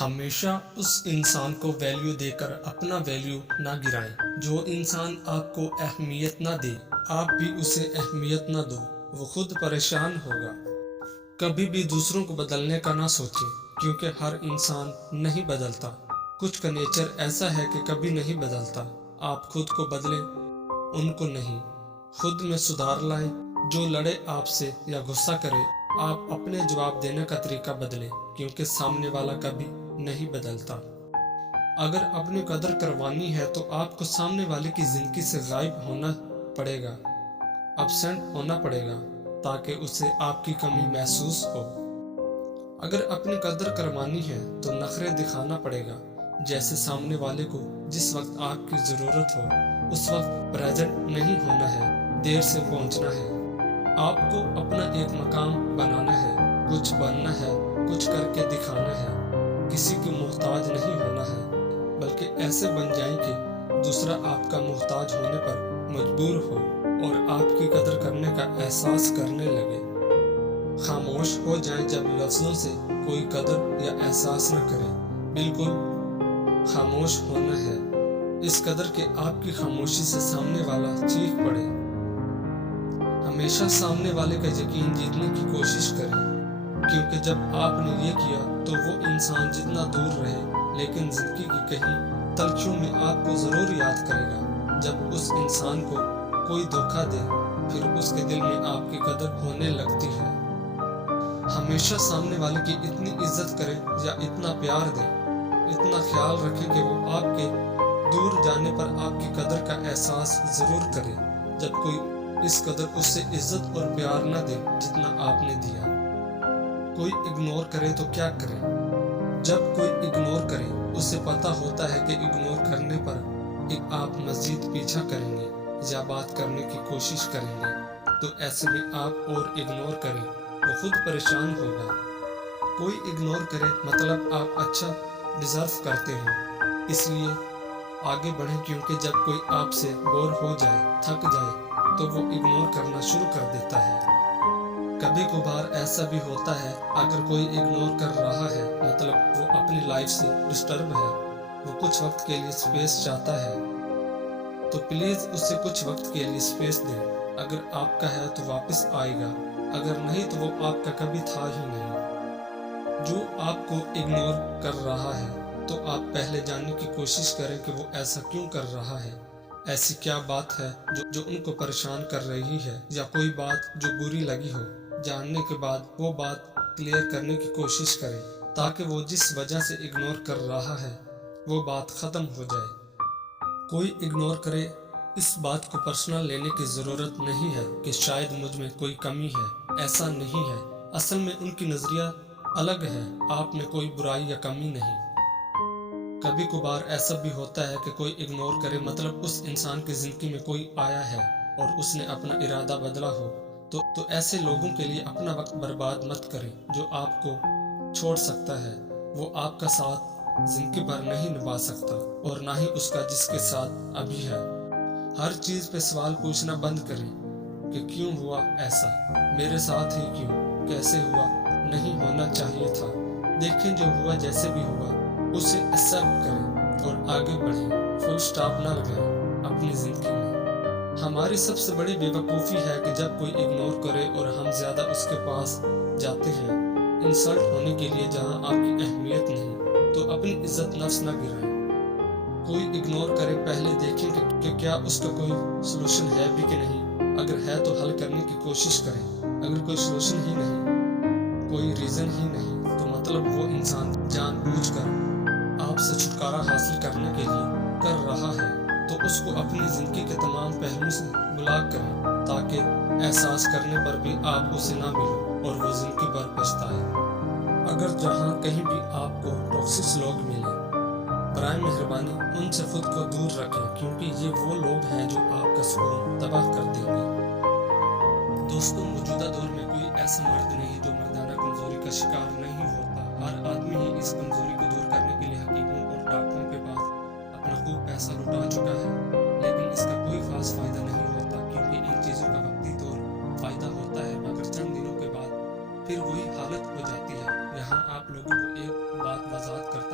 ہمیشہ اس انسان کو ویلیو دے کر اپنا ویلیو نہ گرائیں۔ جو انسان آپ کو اہمیت نہ دے، آپ بھی اسے اہمیت نہ دو، وہ خود پریشان ہوگا۔ کبھی بھی دوسروں کو بدلنے کا نہ سوچیں، کیونکہ ہر انسان نہیں بدلتا۔ کچھ کا نیچر ایسا ہے کہ کبھی نہیں بدلتا۔ آپ خود کو بدلیں، ان کو نہیں۔ خود میں سدھار لائیں۔ جو لڑے آپ سے یا غصہ کرے، آپ اپنے جواب دینے کا طریقہ بدلیں، کیونکہ سامنے والا کبھی نہیں بدلتا۔ اگر اپنی قدر کروانی ہے تو آپ کو سامنے والے کی زندگی سے غائب ہونا پڑے گا، ابسینٹ ہونا پڑے گا، تاکہ اسے آپ کی کمی محسوس ہو۔ اگر اپنی قدر کروانی ہے تو نخرے دکھانا پڑے گا، جیسے سامنے والے کو جس وقت آپ کی ضرورت ہو اس وقت پریزنٹ نہیں ہونا ہے، دیر سے پہنچنا ہے۔ آپ کو اپنا ایک مقام بنانا ہے، کچھ بننا ہے، کچھ کر کے دکھانا ہے۔ کسی کی محتاج نہیں ہونا ہے، بلکہ ایسے بن جائیں کہ دوسرا آپ کا محتاج ہونے پر مجبور ہو اور آپ کی قدر کرنے کا احساس کرنے لگے۔ خاموش ہو جائیں جب لفظوں سے کوئی قدر یا احساس نہ کرے۔ بالکل خاموش ہونا ہے، اس قدر کہ آپ کی خاموشی سے سامنے والا چیخ پڑے۔ ہمیشہ سامنے والے کا یقین جیتنے کی کوشش کریں، کیونکہ جب آپ نے یہ کیا تو وہ انسان جتنا دور رہے لیکن زندگی کی کہیں تلخیوں میں آپ کو ضرور یاد کرے گا۔ جب اس انسان کو کوئی دھوکہ دے، پھر اس کے دل میں آپ کی قدر ہونے لگتی ہے۔ ہمیشہ سامنے والے کی اتنی عزت کریں یا اتنا پیار دیں، اتنا خیال رکھیں کہ وہ آپ کے دور جانے پر آپ کی قدر کا احساس ضرور کرے، جب کوئی اس قدر اس سے عزت اور پیار نہ دے جتنا آپ نے دیا۔ کوئی اگنور کرے تو کیا کرے؟ جب کوئی اگنور کرے، اسے پتہ ہوتا ہے کہ اگنور کرنے پر آپ مزید پیچھا کریں گے یا بات کرنے کی کوشش کریں گے، تو ایسے میں آپ اور اگنور کریں، وہ خود پریشان ہوگا۔ کوئی اگنور کرے مطلب آپ اچھا ڈیزرو کرتے ہیں، اس لیے آگے بڑھیں، کیونکہ جب کوئی آپ سے بور ہو جائے، تھک جائے، تو وہ اگنور کرنا شروع کر دیتا ہے۔ کبھی کبھار ایسا بھی ہوتا ہے، اگر کوئی اگنور کر رہا ہے مطلب وہ اپنی لائف سے ڈسٹرب ہے، وہ کچھ وقت کے لیے اسپیس چاہتا ہے، تو پلیز اسے کچھ وقت کے لیے اسپیس دیں۔ اگر آپ کا ہے تو واپس آئے گا، اگر نہیں تو وہ آپ کا کبھی تھا ہی نہیں۔ جو آپ کو اگنور کر رہا ہے تو آپ پہلے جاننے کی کوشش کریں کہ وہ ایسا کیوں کر رہا ہے۔ ایسی کیا بات ہے جو ان کو پریشان کر رہی ہے، یا کوئی بات جو بری لگی ہو۔ جاننے کے بعد وہ بات کلیئر کرنے کی کوشش کریں، تاکہ وہ جس وجہ سے اگنور کر رہا ہے وہ بات ختم ہو جائے۔ کوئی اگنور کرے، اس بات کو پرسنل لینے کی ضرورت نہیں ہے کہ شاید مجھ میں کوئی کمی ہے، ایسا نہیں ہے۔ اصل میں ان کی نظریہ الگ ہے، آپ میں کوئی برائی یا کمی نہیں۔ کبھی کبھار ایسا بھی ہوتا ہے کہ کوئی اگنور کرے مطلب اس انسان کی زندگی میں کوئی آیا ہے اور اس نے اپنا ارادہ بدلا ہو، تو ایسے لوگوں کے لیے اپنا وقت برباد مت کریں۔ جو آپ کو چھوڑ سکتا ہے وہ آپ کا ساتھ زندگی بھر نہیں نبھا سکتا، اور نہ ہی اس کا جس کے ساتھ ابھی ہے۔ ہر چیز پہ سوال پوچھنا بند کریں کہ کیوں ہوا ایسا، میرے ساتھ ہی کیوں، کیسے ہوا، نہیں ہونا چاہیے تھا۔ دیکھیں جو ہوا جیسے بھی ہوا اسے ایکسپٹ کریں اور آگے بڑھیں، فل سٹاپ نہ لگائیں اپنی زندگی میں۔ ہماری سب سے بڑی بے وقوفی ہے کہ جب کوئی اگنور کرے اور ہم زیادہ اس کے پاس جاتے ہیں انسلٹ ہونے کے لیے جہاں آپ کی اہمیت نہیں، تو اپنی عزت نفس نہ گرائیں۔ کوئی اگنور کرے، پہلے دیکھیں کہ کیا اس کا کوئی سلوشن ہے بھی کہ نہیں۔ اگر ہے تو حل کرنے کی کوشش کریں۔ اگر کوئی سلوشن ہی نہیں، کوئی ریزن ہی نہیں، تو مطلب وہ انسان جان بوجھ کر آپ سے چھٹکارا حاصل کرنے کے لیے کر رہا ہے، تو اس کو اپنی زندگی کے تمام پہلوؤں سے بلاک کریں، تاکہ احساس کرنے پر بھی آپ اسے نہ ملو اور وہ زندگی بھر پچھتائے۔ اگر جہاں کہیں بھی آپ کو ٹاکسک لوگ ملیں، برائے مہربانی ان سے خود کو دور رکھیں، کیونکہ یہ وہ لوگ ہیں جو آپ کا سکون تباہ کر دیں گے۔ دوستوں، موجودہ دور میں کوئی ایسا مرد نہیں جو مردانہ کمزوری کا شکار نہیں ہوتا۔ ہر آدمی ہی اس کمزوری کو دور کرنے کے لیے حکیموں اور ڈاکٹروں کے پاس اپنا خوب پیسہ لٹا چکا ہے، لیکن اس کا کوئی خاص فائدہ نہیں ہوتا، کیونکہ ان چیزوں کا وقتی طور فائدہ ہوتا ہے، مگر چند دنوں کے بعد پھر وہی حالت ہو جاتی ہے۔ یہاں آپ لوگوں کو ایک بات وضاحت کرتا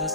10